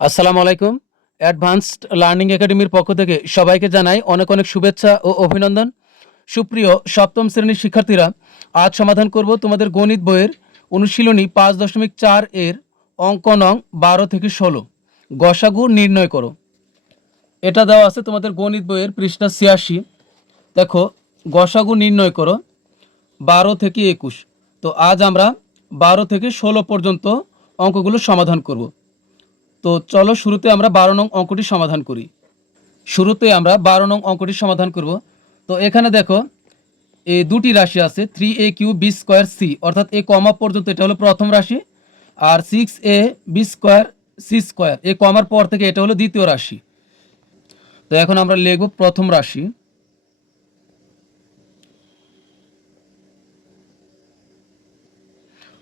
আসসালামু আলাইকুম। Advanced learning একাডেমির পক্ষ থেকে সবাইকে জানাই অনেক অনেক শুভেচ্ছা ও অভিনন্দন। সুপ্রিয় সপ্তম শ্রেণীর শিক্ষার্থীরা, আজ সমাধান করব তোমাদের গণিত বইয়ের অনুশীলনী 5.4 এর অঙ্ক নং 12 থেকে 16 গসাগু নির্ণয় করো। এটা দেওয়া আছে তোমাদের গণিত বইয়ের পৃষ্ঠা 86। দেখো, গসাগু নির্ণয় করো 12 থেকে 21। তো আজ আমরা 12 থেকে 16 পর্যন্ত অঙ্কগুলো সমাধান করব। তো চলো শুরুতে আমরা 12 নং অঙ্কটি সমাধান করি। শুরুতে আমরা 12 নং অঙ্কটি সমাধান করব। তো এখানে দেখো, এই দুটি রাশি আছে 3a³ b² c, অর্থাৎ এ কমা পর্যন্ত এটা হলো প্রথম রাশি, আর 6ab² c², এই কমার পর থেকে এটা হলো দ্বিতীয় রাশি। তো এখন আমরা লিখব প্রথম রাশি।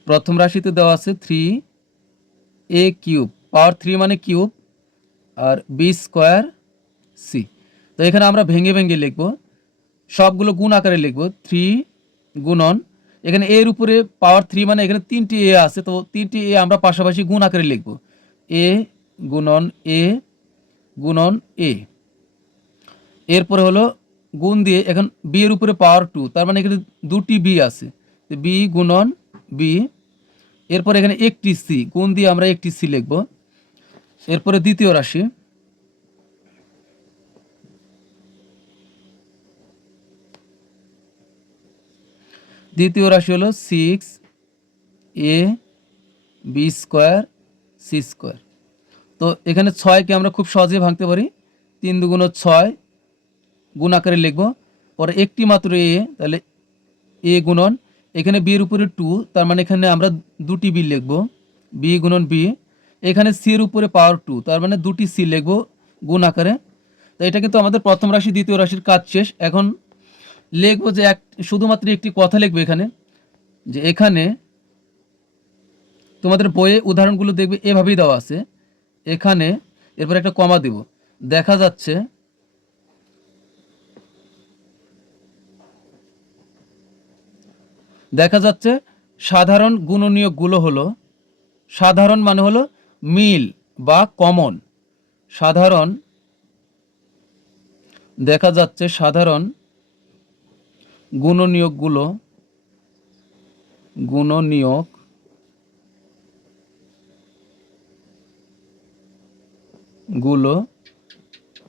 প্রথম রাশিতে দেওয়া আছে 3a³ পাওয়ার 3 মানে কিউব, আর b² c। তো এখানে আমরা ভেঙে ভেঙে লিখব, সবগুলো গুণ আকারে লিখব। 3 গুণন, এখানে এর উপরে পাওয়ার 3 মানে এখানে 3টি এ আছে, তো 3টি এ আমরা পাশাপাশি গুণ আকারে লিখব। এ গুণন এ গুণন এ। এরপরে হলো গুণ দিয়ে এখন বি এর উপরে পাওয়ার 2, তার মানে এখানে দুটি বি আছে, বি গুণন বি। এরপরে এখানে একটি সি, গুণ দিয়ে আমরা একটি সি লিখব। এরপরে দ্বিতীয় রাশি, দ্বিতীয় রাশি হলো 6ab² c²। তো এখানে 6কে আমরা খুব সহজে ভাঙতে পারি। 3 দুগুণ 6 গুণ আকারে লিখব। পরে একটি মাত্র এ, তাহলে এ গুণন এখানে বি এর উপরে 2, তার মানে এখানে আমরা দুটি বি লিখব, বি গুণন বি। এখানে সি এর উপরে পাওয়ার 2, তার মানে দুটি সি লিখব গুণ আকারে। তো এটা কিন্তু আমাদের প্রথম রাশি দ্বিতীয় রাশির কাজ শেষ। এখন লিখব যে শুধুমাত্র একটি কথা লিখবে এখানে, যে এখানে তোমাদের বইয়ে উদাহরণগুলো দেখবে এভাবেই দেওয়া আছে। এখানে এরপর একটা কমা দেব, দেখা যাচ্ছে সাধারণ গুণনীয়কগুলো হলো, সাধারণ মানে হলো মিল বা কমন। সাধারণ, দেখা যাচ্ছে সাধারণ গুণনীয়কগুলো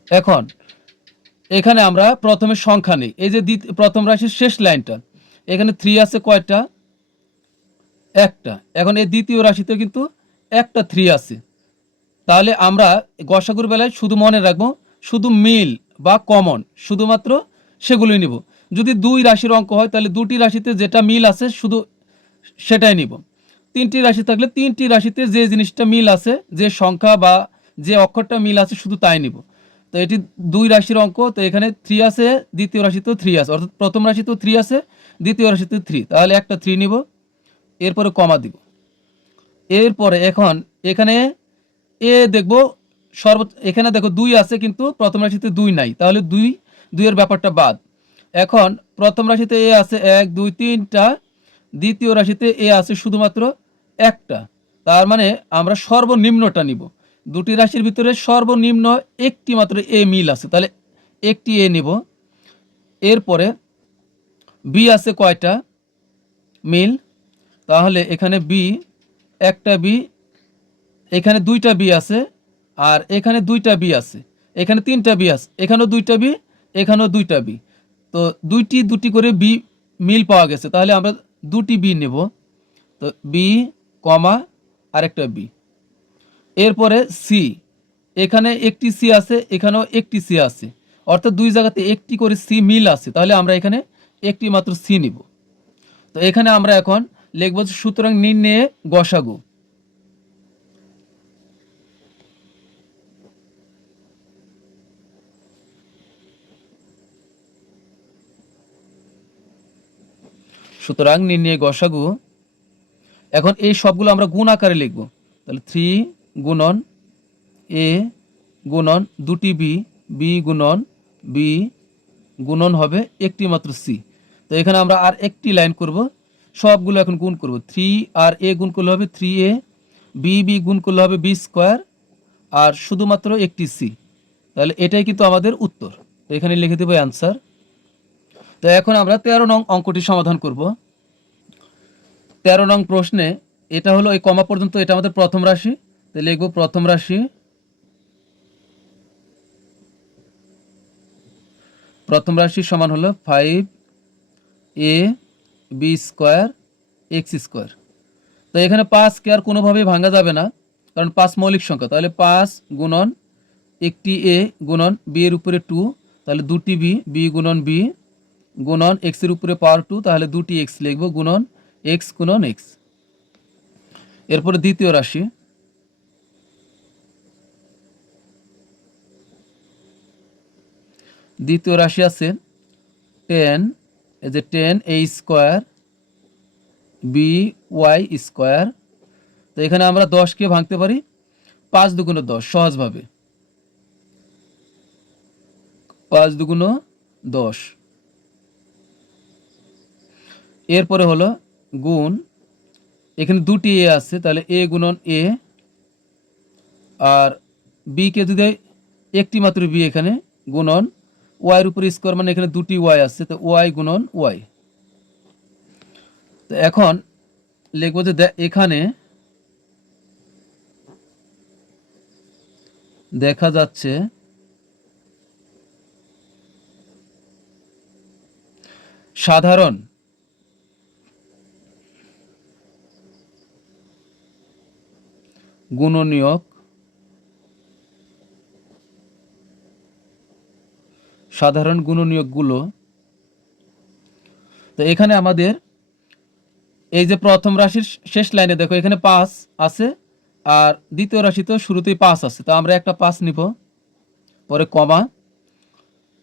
এখন এখানে আমরা প্রথমে সংখ্যা নেই। এই যে প্রথম রাশির শেষ লাইনটা, এখানে 3 আছে কয়টা? একটা। এখন এই দ্বিতীয় রাশিতে কিন্তু একটা 3 আছে। তাহলে আমরা গসাগুর বেলায় শুধু মনে রাখবো শুধু মিল বা কমন, শুধুমাত্র সেগুলোই নিব। যদি দুই রাশির অঙ্ক হয় তাহলে দুটি রাশিতে যেটা মিল আছে শুধু সেটাই নিব। তিনটি রাশি থাকলে তিনটি রাশিতে যে জিনিসটা মিল আছে, যে সংখ্যা বা যে অক্ষরটা মিল আছে শুধু তাই নিব। তো এটি দুই রাশির অঙ্ক, তো এখানে 3 আছে, দ্বিতীয় রাশিতেও 3 আছে, অর্থাৎ প্রথম রাশিতেও 3 আছে, দ্বিতীয় রাশিতেও 3, তাহলে একটা 3 নিব। এরপরে কমা দিব। এরপরে এখন এখানে এ দেখব এখানে দেখো 2 আছে কিন্তু প্রথম রাশিতে 2 নাই, তাহলে 2 এর ব্যাপারটা বাদ। এখন প্রথম রাশিতে এ আছে 1 2 3টা, দ্বিতীয় রাশিতে এ আছে শুধুমাত্র একটা, তার মানে আমরা সর্বনিম্নটা নিব। দুটি রাশির ভিতরে সর্বনিম্ন একটি মাত্র এ মিল আছে, তাহলে একটি এ নিব। এরপরে বি আছে কয়টা মিল? তাহলে এখানে বি, একটা বি, এখানে দুইটা বি আছে, আর এখানে দুইটা বি আছে, এখানে তিনটা বি আছে, এখানেও দুইটা বি, এখানেও দুইটা বি। তো দুটি করে বি মিল পাওয়া গেছে, তাহলে আমরা দুটি বি নেব। তো বি কমা আরেকটা বি। এরপরে সি, এখানে একটি সি আছে, এখানেও একটি সি আছে, অর্থাৎ দুই জায়গাতে একটি করে সি মিল আছে, তাহলে আমরা এখানে একটি মাত্র সি নিব। তো এখানে আমরা এখন লিখব সুতরাং নির্ণয়ে গসাগু। সুতরাং নির্ণয়ে গসাগু। এখন এই সবগুলো আমরা গুণ আকারে লিখব, তাহলে 3 গুণন এ গুণন দুটি বি, বি গুণন বি গুণন হবে একটি মাত্র সি। তো এখানে আমরা আর একটি লাইন করব, সবগুলো এখন গুণ করব। 3 আর এ গুণ করলে হবে 3a, বি গুণ করলে হবে b², আর শুধুমাত্র একটি সি, তাহলে এটাই কিন্তু আমাদের উত্তর। তো এখানে লিখে দেবো অ্যান্সার। তো এখন আমরা 13 নং অঙ্কটি সমাধান করব। 13 নং প্রশ্নে এটা হলো এই কমা পর্যন্ত, এটা আমাদের প্রথম রাশি। তো লিখব প্রথম রাশি, প্রথম রাশি সমান হলো 5ab স্কোয়ার এক্স স্কোয়ার। তো এখানে 5কে আর কোনোভাবেই ভাঙা যাবে না, কারণ 5 মৌলিক সংখ্যা। তাহলে 5 গুণন একটি এ গুণন বি এর উপরে 2, তাহলে দুটি বি, বি গুণন বি গুণন এক্স এর উপরে পাওয়ার 2, তাহলে দুটি এক্স লিখব গুণন এক্স গুণন এক্স। এরপরে দ্বিতীয় রাশি, দ্বিতীয় রাশি আছে 10, এই যে 10a square B Y square. তো এখানে আমরা 10কে ভাঙতে পারি 5 দুগুণ 10 সহজভাবে, 5 দুগুণ 10। এরপরে হলো গুণ, এখানে দুটি এ আছে, তাহলে এ গুণন এ, আর বি কে যদি একটি মাত্র বি এখানে গুণন ওয়াইয়ের উপরে স্কোয়ার, মানে এখানে দুটি ওয়াই আছে, তো ওয়াই গুণন ওয়াই। তো এখন লিখবো যে এখানে দেখা যাচ্ছে সাধারণ গুণনীয়ক, সাধারণ গুণনীয়কগুলো। তো এখানে আমাদের এই যে প্রথম রাশির শেষ লাইনে দেখো এখানে 5 আছে, আর দ্বিতীয় রাশিতেও শুরুতেই 5 আছে, তো আমরা একটা 5 নিব, পরে কমা।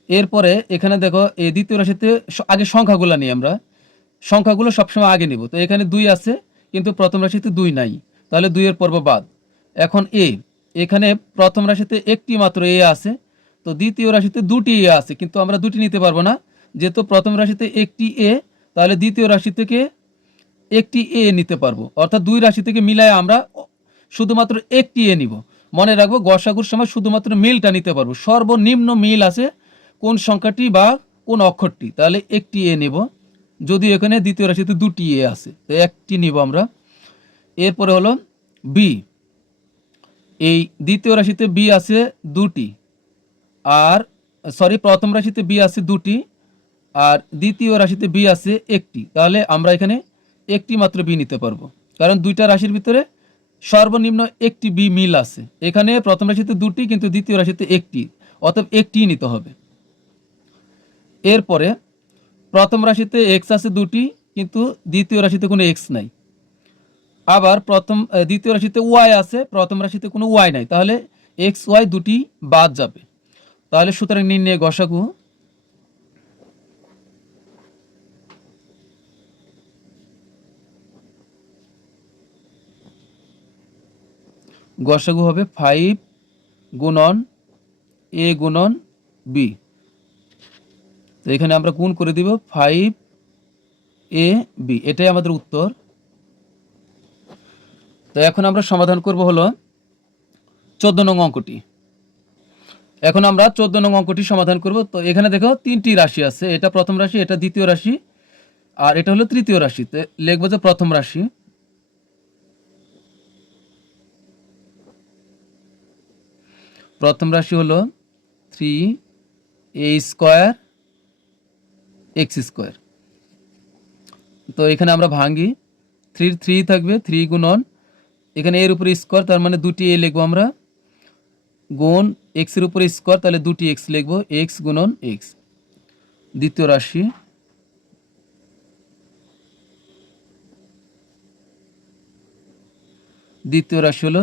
এরপরে এখানে দেখো এই দ্বিতীয় রাশিতে আগে সংখ্যাগুলো নিই আমরা, সংখ্যাগুলো সবসময় আগে নিব। তো এখানে 2 আছে, কিন্তু প্রথম রাশিতে 2 নাই, তাহলে 2 এর পর্ব বাদ। এখন এ, এখানে প্রথম রাশিতে একটি মাত্র এ আছে, তো দ্বিতীয় রাশিতে দুটি এ আছে, কিন্তু আমরা দুটি নিতে পারবো না, যেহেতু প্রথম রাশিতে একটি এ, তাহলে দ্বিতীয় রাশি থেকে একটি এ নিতে পারবো, অর্থাৎ দুই রাশি থেকে মিলায় আমরা শুধুমাত্র একটি এ নিব। মনে রাখবো গসাগুর সময় শুধুমাত্র মিলটা নিতে পারবো, সর্বনিম্ন মিল আছে কোন সংখ্যাটি বা কোন অক্ষরটি, তাহলে একটি এ নেব। যদি এখানে দ্বিতীয় রাশিতে দুটি এ আছে, তো একটি নিব আমরা। এরপরে হলো বি, এই দ্বিতীয় রাশিতে বি আছে দুটি, আর সরি প্রথম রাশিতে বি আছে দুটি, আর দ্বিতীয় রাশিতে বি আছে একটি, তাহলে আমরা এখানে একটি মাত্র বি নিতে পারবো, কারণ দুইটা রাশির ভিতরে সর্বনিম্ন একটি বি মিল আছে। এখানে প্রথম রাশিতে দুটি, কিন্তু দ্বিতীয় রাশিতে একটি, অতএব একটি নিতে হবে। এরপরে প্রথম রাশিতে এক্স আছে দুটি, কিন্তু দ্বিতীয় রাশিতে কোনো এক্স নাই। আবার দ্বিতীয় রাশিতে ওয়াই আছে, প্রথম রাশিতে কোনো ওয়াই নাই, তাহলে এক্স ওয়াই দুটি বাদ যাবে। তাহলে সুতরাং নির্ণয় গসাগু, গসাগু হবে 5 গুণন এ গুণন বি। তো এখানে আমরা গুণ করে দিব 5 এ বি, এটাই আমাদের উত্তর। তো এখন আমরা সমাধান করব হলো 14 নং অঙ্কটি। এখন আমরা 14 নং অঙ্কটি সমাধান করব। তো এখানে দেখো তিনটি রাশি আছে, এটা প্রথম রাশি, এটা দ্বিতীয় রাশি, আর এটা হলো তৃতীয় রাশি। তো লিখবো যে প্রথম রাশি, প্রথম রাশি হলো 3a স্কোয়ার এক্স স্কোয়ার। তো এখানে আমরা ভাঙি, 3 থাকবে, 3 গুণন এখানে এর উপরে স্কোয়ার, তার মানে দুটি এ লিখবো আমরা, গুণ এক্স এর উপরে স্কোয়ার, তাহলে দুটি এক্স লিখবো, এক্স গুণন এক্স। দ্বিতীয় রাশি, দ্বিতীয় রাশি হলো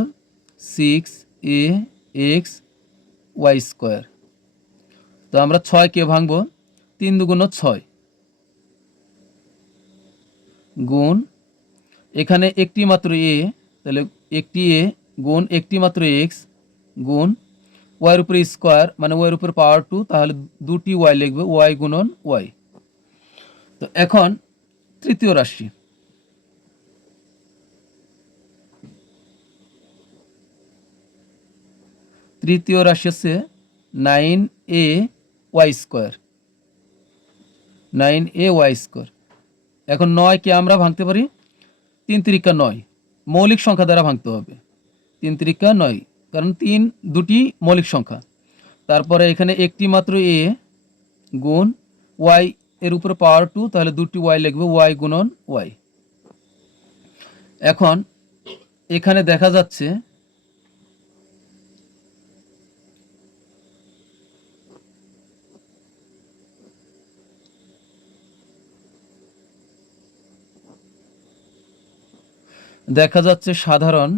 6a এক্স ওয়াই স্কোয়ার। তো আমরা 6কে ভাঙবো, 3 দুগুণ 6 গুণ এখানে একটি মাত্র এ, তাহলে একটি এ গুণ একটি মাত্র এক্স গুণ ওয়াইয়ের উপরে স্কোয়ার, মানে ওয়াইয়ের উপরে পাওয়ার 2, তাহলে দুটি ওয়াই লিখবে, ওয়াই গুণন ওয়াই। তো এখন তৃতীয় রাশি, তৃতীয় রাশি হচ্ছে 9a² 9a² এখন 9কে আমরা ভাঙতে পারি 3 তিরিকা 9, মৌলিক সংখ্যা দ্বারা ভাঙতে হবে। 3 তিরিকা 9, কারণ 3 দুটি মৌলিক সংখ্যা। তারপরে এখানে একটি মাত্র a গুণ y এর উপরে পাওয়ার 2, তাহলে দুটি y লিখবো, y গুণন y। এখন এখানে দেখা যাচ্ছে সাধারণ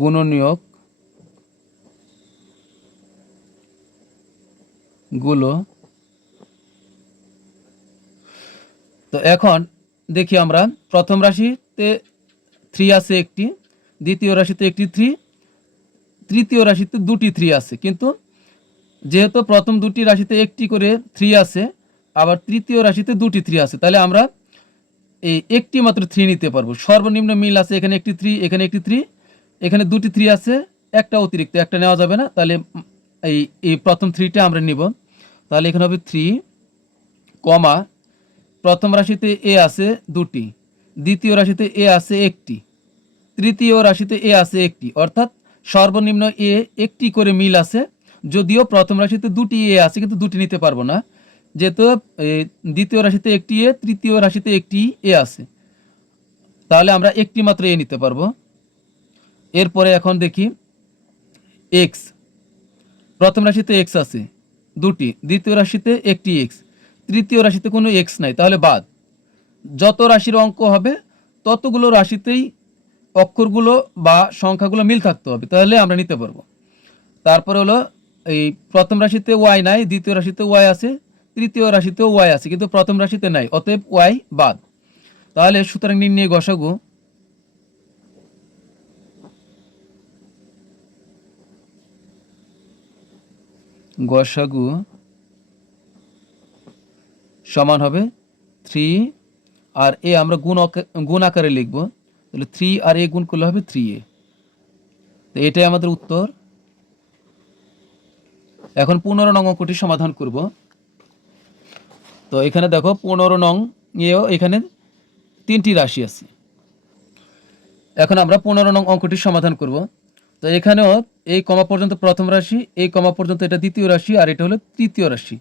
গুণনীয়ক গুলো। তো এখন দেখি আমরা প্রথম রাশিতে 3 আছে একটি, দ্বিতীয় রাশিতে একটি 3, তৃতীয় রাশিতে দুটি 3 আছে। কিন্তু যেহেতু প্রথম দুটি রাশিতে একটি করে 3 আছে, আবার তৃতীয় রাশিতে দুটি 3 আছে, তাহলে আমরা এই একটি মাত্র 3 নিতে পারবো। সর্বনিম্ন মিল আছে, এখানে একটি 3, এখানে একটি 3, এখানে দুটি 3 আছে, একটা অতিরিক্ত, একটা নেওয়া যাবে না, তাহলে এই প্রথম 3টা আমরা নিব। তাহলে এখানে হবে 3, কমা প্রথম রাশিতে a আছে দুটি, দ্বিতীয় রাশিতে a আছে একটি, তৃতীয় রাশিতে a আছে একটি, অর্থাৎ সর্বনিম্ন a একটি করে মিল আছে। যদিও প্রথম রাশিতে দুটি a আছে, কিন্তু দুটি নিতে পারবো না, যেহেতু দ্বিতীয় রাশিতে একটি a, তৃতীয় রাশিতে একটি a আছে, তাহলে আমরা একটি মাত্র a নিতে পারবো। এরপরে এখন দেখি x, প্রথম রাশিতে x আছে দুটি, দ্বিতীয় রাশিতে একটি x, তৃতীয় রাশিতে কোনো x নাই, তাহলে বাদ। যত রাশির অঙ্ক হবে ততগুলো রাশিতেই অক্ষরগুলো বা সংখ্যাগুলো মিল থাকতে হবে, তাহলে আমরা নিতে পারবো। তারপরে হলো এই প্রথম রাশিতে y নাই, দ্বিতীয় রাশিতে y আছে, তৃতীয় রাশিতেও y আছে, কিন্তু প্রথম রাশিতে নাই, অতএব y বাদ। তাহলে সুতরাং নির্ণয় গসাগু সমান হবে 3, আর a আমরা গুণ আকারে লিখব, তাহলে 3 আর a গুণ করলে হবে 3a। তো এটাই আমাদের উত্তর। এখন 15 নং অঙ্কটি সমাধান করব। তো এখানে দেখো 15 নং এও এখানে 3টি রাশি আছে। এখন আমরা 15 নং অঙ্কটি সমাধান করব। তো এখানেও এই কমা পর্যন্ত প্রথম রাশি, এই কমা পর্যন্ত এটা দ্বিতীয় রাশি, আর এটা হলো তৃতীয় রাশি।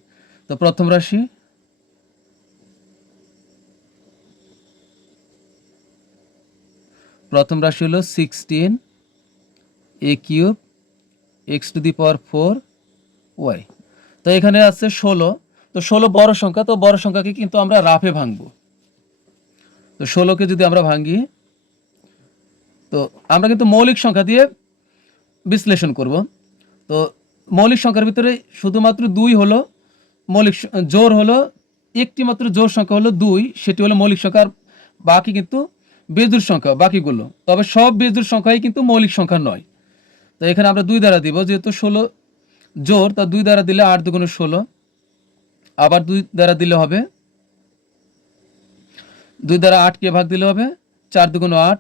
তো প্রথম রাশি হলো 16a³ x⁴y। তো এখানে আছে 16। তো 16 বড় সংখ্যা, তো বড় সংখ্যাকে কিন্তু আমরা রাফে ভাঙবো। তো 16কে যদি আমরা ভাঙি, তো আমরা কিন্তু মৌলিক সংখ্যা দিয়ে বিশ্লেষণ করব। তো মৌলিক সংখ্যার ভিতরে শুধুমাত্র 2 হলো মৌলিক, জোড় হলো একটি মাত্র জোড় সংখ্যা হলো 2, সেটি হলো মৌলিক সংখ্যা, আর বাকি কিন্তু বেজোড় সংখ্যা বাকিগুলো। তবে সব বেজোড় সংখ্যাই কিন্তু মৌলিক সংখ্যা নয়। তো এখানে আমরা 2 দ্বারা দিব, যেহেতু 16 জোড়, তা 2 দ্বারা দিলে 8 দুগুণে 16, আবার 2 দ্বারা দিলে হবে, 2 দ্বারা 8কে ভাগ দিলে হবে 4 দুগুণ 8,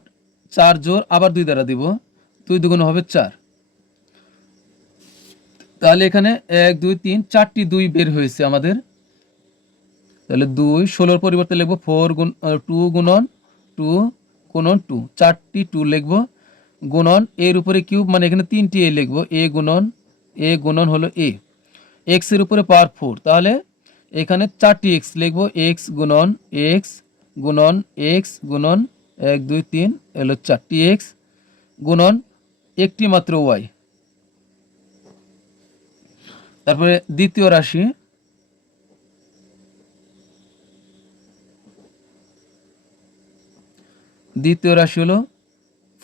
4 জোড় আবার 2 দ্বারা দিব, 2 দুগুণ হবে 4। তাহলে এখানে 1 2 3 4টি 2 বের হয়েছে আমাদের। তাহলে 2 16 পরিবর্তে লিখবো 4 2 গুণন 2 গুণন 2, 4টি 2 লিখবো, গুণন এর উপরে কিউব, মানে এখানে 3টি a লিখবো, a গুণন হলো a, x এর উপরে পাওয়ার 4, তাহলে এখানে 4টি x লিখবো, x গুণন x গুণন 1 2 3 হলো 4টি x গুণন একটি মাত্র y। তারপরে দ্বিতীয় রাশি হলো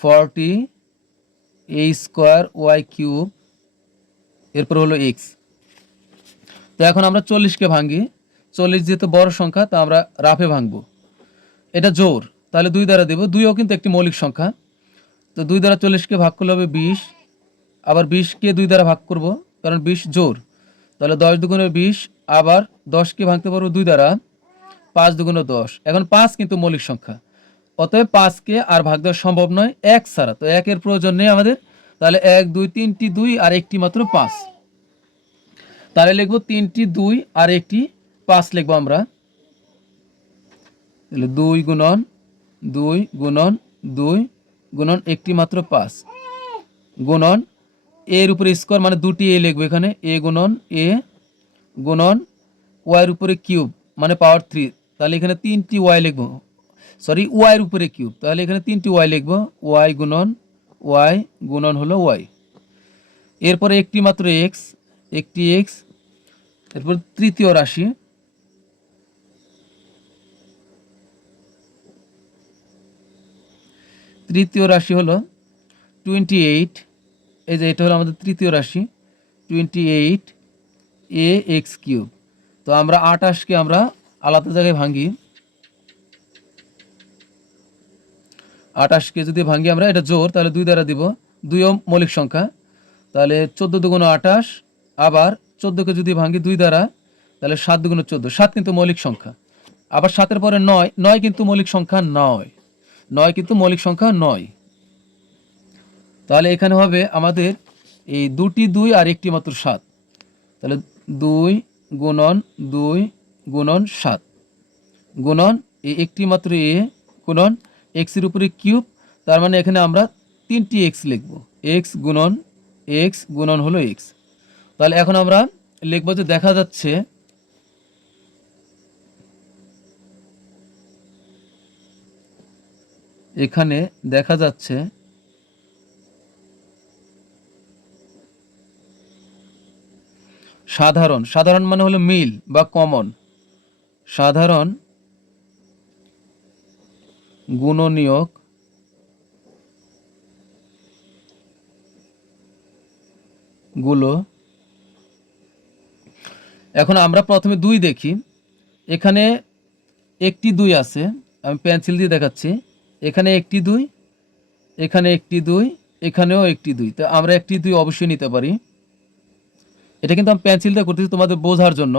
40a²y³, এরপর হলো x। তো এখন আমরা 40কে ভাঙি, 40 যেহেতু বড় সংখ্যা, তা আমরা রাফে ভাঙবো। এটা জোড়, তাহলে 2 দ্বারা দেব, 2ও কিন্তু একটি মৌলিক সংখ্যা। তো 2 দ্বারা 40কে ভাগ করলে হবে 20, আবার 20কে 2 দ্বারা ভাগ করব, কারণ 20 জোড়, তাহলে 10 দুগুণে 20, আবার 10কে ভাঙতে পারবো 2 দ্বারা, 5 দুগুণে 10। এখন 5 কিন্তু মৌলিক সংখ্যা, অতএব 5কে আর ভাগ দেওয়া সম্ভব নয় 1 ছাড়া, তো 1-এর প্রয়োজন নেই আমাদের। তাহলে 1 2 3টি 2 আর একটি মাত্র 5, তাহলে লিখবো 3টি 2 আর একটি 5 লিখবো আমরা। তাহলে 2 গুণন 2 গুণন 2 গুণন একটি মাত্র 5 গুণন এর উপরে স্কোয়ার মানে দুটি এ লিখবো এখানে, এ গুণন এ গুণন ওয়াইয়ের উপরে কিউব মানে পাওয়ার 3, তাহলে এখানে 3টি ওয়াই লিখবো, সরি ওয়াইয়ের উপরে কিউব, তাহলে এখানে 3টি ওয়াই লিখবো, ওয়াই গুণন হলো ওয়াই। এরপরে একটি মাত্র এক্স, একটি এক্স। এরপর তৃতীয় রাশি, তৃতীয় রাশি হলো 28, এই যে এটা হলো আমাদের তৃতীয় রাশি 28 এ এক্স কিউব। তো আমরা 28কে আমরা আলাদা জায়গায় ভাঙি, 28কে যদি ভাঙি আমরা, এটা জোর তাহলে 2 দ্বারা দিব, 2ও মৌলিক সংখ্যা, তাহলে 14 দুগুণ 28, আবার 14কে যদি ভাঙি 2 দ্বারা তাহলে 7 দুগুণ 14, 7 কিন্তু মৌলিক সংখ্যা। আবার 7-এর পরে 9, 9 কিন্তু মৌলিক সংখ্যা নয়, 9 কিন্তু মৌলিক সংখ্যা নয়। তাহলে এখানে হবে আমাদের এই দুটি 2 আর একটি মাত্র 7, তাহলে 2 গুণন 2 গুণন 7 গুণন এই একটি মাত্র এ গুণন এক্সের উপরে কিউব, তার মানে এখানে আমরা 3টি এক্স লিখব, এক্স গুণন হলো এক্স। তাহলে এখন আমরা লিখব যে দেখা যাচ্ছে এখানে দেখা যাচ্ছে সাধারণ, সাধারণ মানে হলো মিল বা কমন, সাধারণ গুণনীয়ক গুলো। এখন আমরা প্রথমে 2 দেখি, এখানে একটি 2 আছে, আমি পেন্সিল দিয়ে দেখাচ্ছি, এখানে একটি 2, এখানে একটি 2, এখানেও একটি 2, তো আমরা একটি 2 অবশ্যই নিতে পারি। এটা কিন্তু আমি পেন্সিল দিয়ে করতেছি তোমাদের বোঝার জন্য।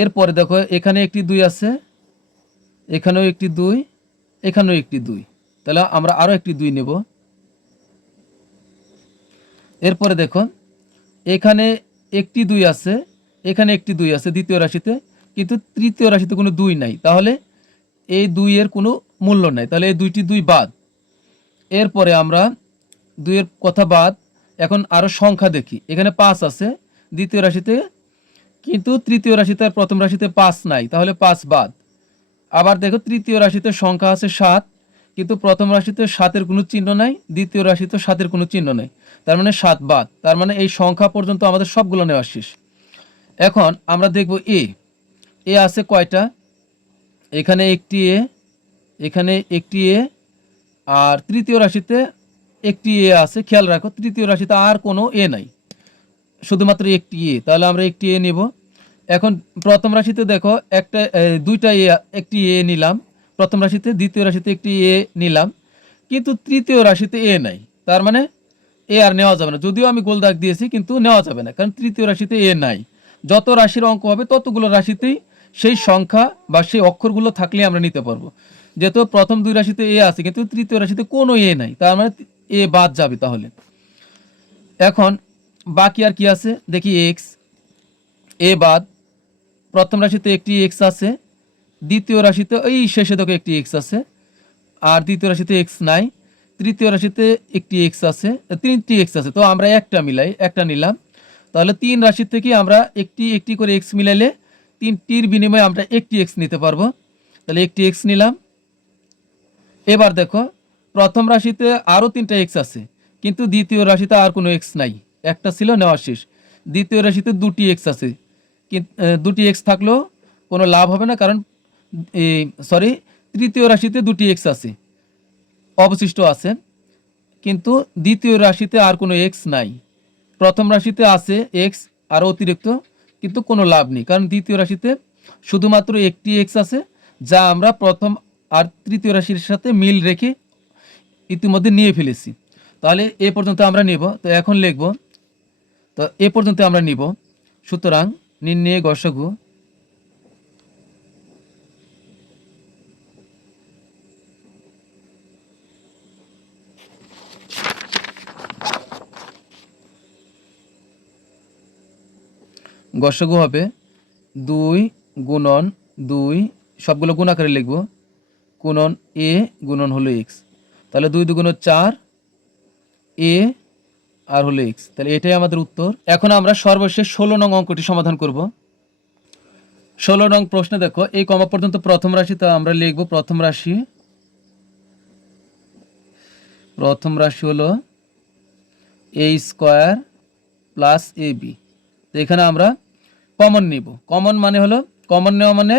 এরপরে দেখো এখানে একটি 2 আছে, এখানেও একটি 2, এখানেও একটি 2, তাহলে আমরা আরও একটি 2 নেব। এরপরে দেখো এখানে একটি 2 আছে, এখানে একটি 2 আছে দ্বিতীয় রাশিতে, কিন্তু তৃতীয় রাশিতে কোনো 2 নাই, তাহলে এই 2 এর কোনো মূল্য নাই, তাহলে এই 2টি 2 বাদ। এরপরে আমরা 2 এর কথা বাদ, এখন আরও সংখ্যা দেখি, এখানে 5 আছে দ্বিতীয় রাশিতে, কিন্তু তৃতীয় রাশিতে আর প্রথম রাশিতে 5 নাই, তাহলে 5 বাদ। আবার দেখো তৃতীয় রাশিতে সংখ্যা আছে 7, কিন্তু প্রথম রাশিতে 7-এর কোনো চিহ্ন নাই, দ্বিতীয় রাশিতে 7-এর কোনো চিহ্ন নেই, তার মানে 7 বাদ। তার মানে এই সংখ্যা পর্যন্ত আমাদের সবগুলো নেওয়া শেষ। এখন আমরা দেখব এ আছে কয়টা, এখানে একটি এ, এখানে একটি এ, আর তৃতীয় রাশিতে একটি এ আছে। খেয়াল রাখো তৃতীয় রাশিতে আর কোনো এ নাই, শুধুমাত্র একটি এ, তাহলে আমরা একটি এ নেব। এখন প্রথম রাশিতে দেখো একটা 2টা এ, একটি এ নিলাম প্রথম রাশিতে, দ্বিতীয় রাশিতে একটি এ নিলাম, কিন্তু তৃতীয় রাশিতে এ নাই, তার মানে এ আর নেওয়া যাবে না, যদিও আমি গোল দাগ দিয়েছি কিন্তু নেওয়া যাবে না, কারণ তৃতীয় রাশিতে এ নাই। যত রাশির অঙ্ক হবে ততগুলো রাশিতেই সেই সংখ্যা বা সেই অক্ষরগুলো থাকলে আমরা নিতে পারবো। যেহেতু প্রথম 2 রাশিতে এ আছে কিন্তু তৃতীয় রাশিতে কোনো এ নাই, তার মানে এ বাদ যাবে। তাহলে এখন বাকি আর কি আছে দেখি, এক্স, এ বাদ, প্রথম রাশিতে একটি এক্স আছে, দ্বিতীয় রাশিতে এই শেষে দেখো একটি এক্স আছে, আর দ্বিতীয় রাশিতে এক্স নাই, তৃতীয় রাশিতে একটি এক্স আছে, 3টি এক্স আছে, তো আমরা একটা মিলাই, একটা নিলাম। তাহলে 3 রাশি থেকে আমরা একটি একটি করে এক্স মিলাইলে 3টির বিনিময়ে আমরা একটি এক্স নিতে পারবো, তাহলে একটি এক্স নিলাম। এবার দেখো প্রথম রাশিতে আরও 3টা এক্স আছে, কিন্তু দ্বিতীয় রাশিতে আর কোনো এক্স নাই, একটা ছিল নেওয়া শেষ। দ্বিতীয় রাশিতে 2টি এক্স আছে, কিন্তু 2টি এক্স থাকলেও কোনো লাভ হবে না, কারণ সরি তৃতীয় রাশিতে 2টি এক্স আছে অবশিষ্ট আছে, কিন্তু দ্বিতীয় রাশিতে আর কোনো এক্স নাই। প্রথম রাশিতে আছে এক্স আর অতিরিক্ত, কিন্তু কোনো লাভ নেই, কারণ দ্বিতীয় রাশিতে শুধুমাত্র একটি এক্স আছে, যা আমরা প্রথম আর তৃতীয় রাশির সাথে মিল রেখে ইতিমধ্যে নিয়ে ফেলেছি। তাহলে এ পর্যন্ত আমরা নেব, তো এখন লিখব, তো এ পর্যন্ত আমরা নিব। সুতরাং নির্ণয়ে গসাগু গসাগু হবে 2 গুণন 2, সবগুলো গুণ আকারে লিখব, গুণন এ গুণন হলো এক্স। তাহলে 2 2 4 এ আর হলো এক্স। তাহলে এটাই আমাদের উত্তর। এখন আমরা সর্বশেষ 16 নং অঙ্কটি সমাধান করব। 16 নং প্রশ্নে দেখো, এই কমা পর্যন্ত প্রথম রাশি, তা আমরা লিখব প্রথম রাশি হলো এ স্কোয়ার প্লাস এ বি। তো এখানে আমরা কমন নিব। কমন মানে হলো, কমন নেওয়া মানে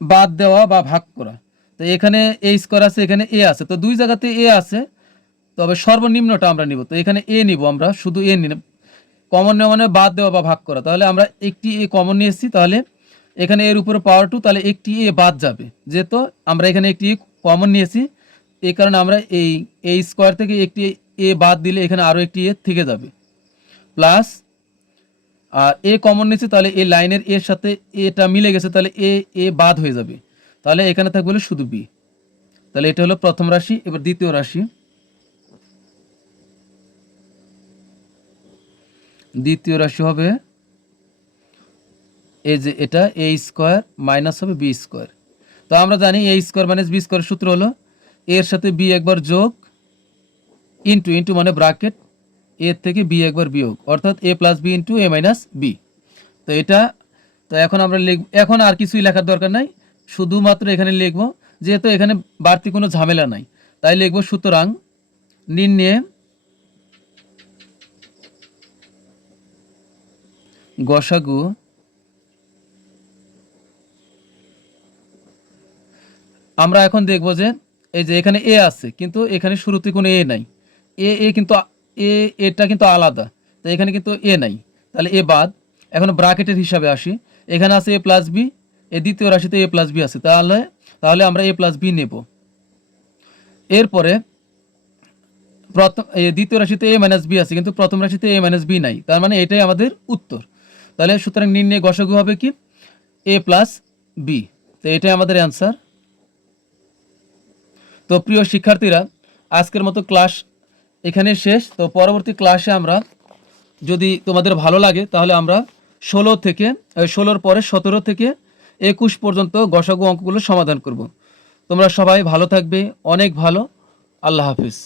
বাদ দেওয়া বা ভাগ করা। তো এখানে এ স্কোয়ার আছে, এখানে এ আছে, তো দুই জায়গাতে এ আছে, তবে সর্বনিম্নটা আমরা নিব। তো এখানে এ নিব, আমরা শুধু এ নিব। কমন নেওয়া মানে বাদ দেওয়া বা ভাগ করা। তাহলে আমরা একটি এ কমন নিয়ে এসেছি, তাহলে এখানে এর উপরে পাওয়ার 2, তাহলে একটি এ বাদ যাবে। যেহেতু আমরা এখানে একটি কমন নিয়েছি, এই কারণে আমরা এই এ স্কোয়ার থেকে একটি এ বাদ দিলে এখানে আরও একটি এ থেকে যাবে, প্লাস আর এ কমন নিয়েছি, তাহলে এই লাইনের এর সাথে এটা মিলে গেছে, তাহলে এ বাদ হয়ে যাবে। তাহলে এখানে থাকবে হলো শুধু বি। তাহলে এটা হলো প্রথম রাশি। এবার দ্বিতীয় রাশি। দ্বিতীয় রাশি হবে এই যে এটা এ স্কোয়ার মাইনাস হবে বি স্কোয়ার। তো আমরা জানি এ স্কোয়ার মাইনাস বি স্কোয়ার সূত্র হলো এর সাথে বি একবার যোগ, ইন্টু ইন্টু মানে ব্রাকেট, এর থেকে বি একবার বিয়োগ, অর্থাৎ এ প্লাস বি ইন্টু এ মাইনাস বি। তো এটা, তো এখন আমরা লিখব, এখন আর কিছুই লেখার দরকার নাই, শুধুমাত্র এখানে লিখব, যেহেতু এখানে বাড়তি কোনো ঝামেলা নাই, তাই লিখব সুতরাং নির্ণয়ে গসাগু আমরা এখন দেখব যে এই যে এখানে এ আছে, কিন্তু এখানে শুরুতে কোনো এ নাই, কিন্তু এটা কিন্তু আলাদা, তো এখানে কিন্তু এ নাই, তাহলে এ বাদ। এখন ব্র্যাকেটের হিসাবে আসি, এখানে আছে এ প্লাস বি, এ দ্বিতীয় রাশিতে এ প্লাস বি আছে, তাহলে আমরা এ প্লাস বি নেব। এরপরে দ্বিতীয় রাশিতে এ মাইনাস বি আছে, কিন্তু প্রথম রাশিতে এ মাইনাস বি নাই, তার মানে এটাই আমাদের উত্তর। তাহলে সুতরাং নির্ণয় গসাগু হবে কি এ প্লাস বি। তো এটাই আমাদের অ্যান্সার। তো প্রিয় শিক্ষার্থীরা, আজকের মতো ক্লাস এখানে শেষ। তো পরবর্তী ক্লাসে আমরা, যদি তোমাদের ভালো লাগে, তাহলে আমরা 16 পরে 17 থেকে 21 পর্যন্ত গসাগু অঙ্কগুলো সমাধান করব। তোমরা সবাই ভালো থাকবে, অনেক ভালো। আল্লাহ হাফিজ।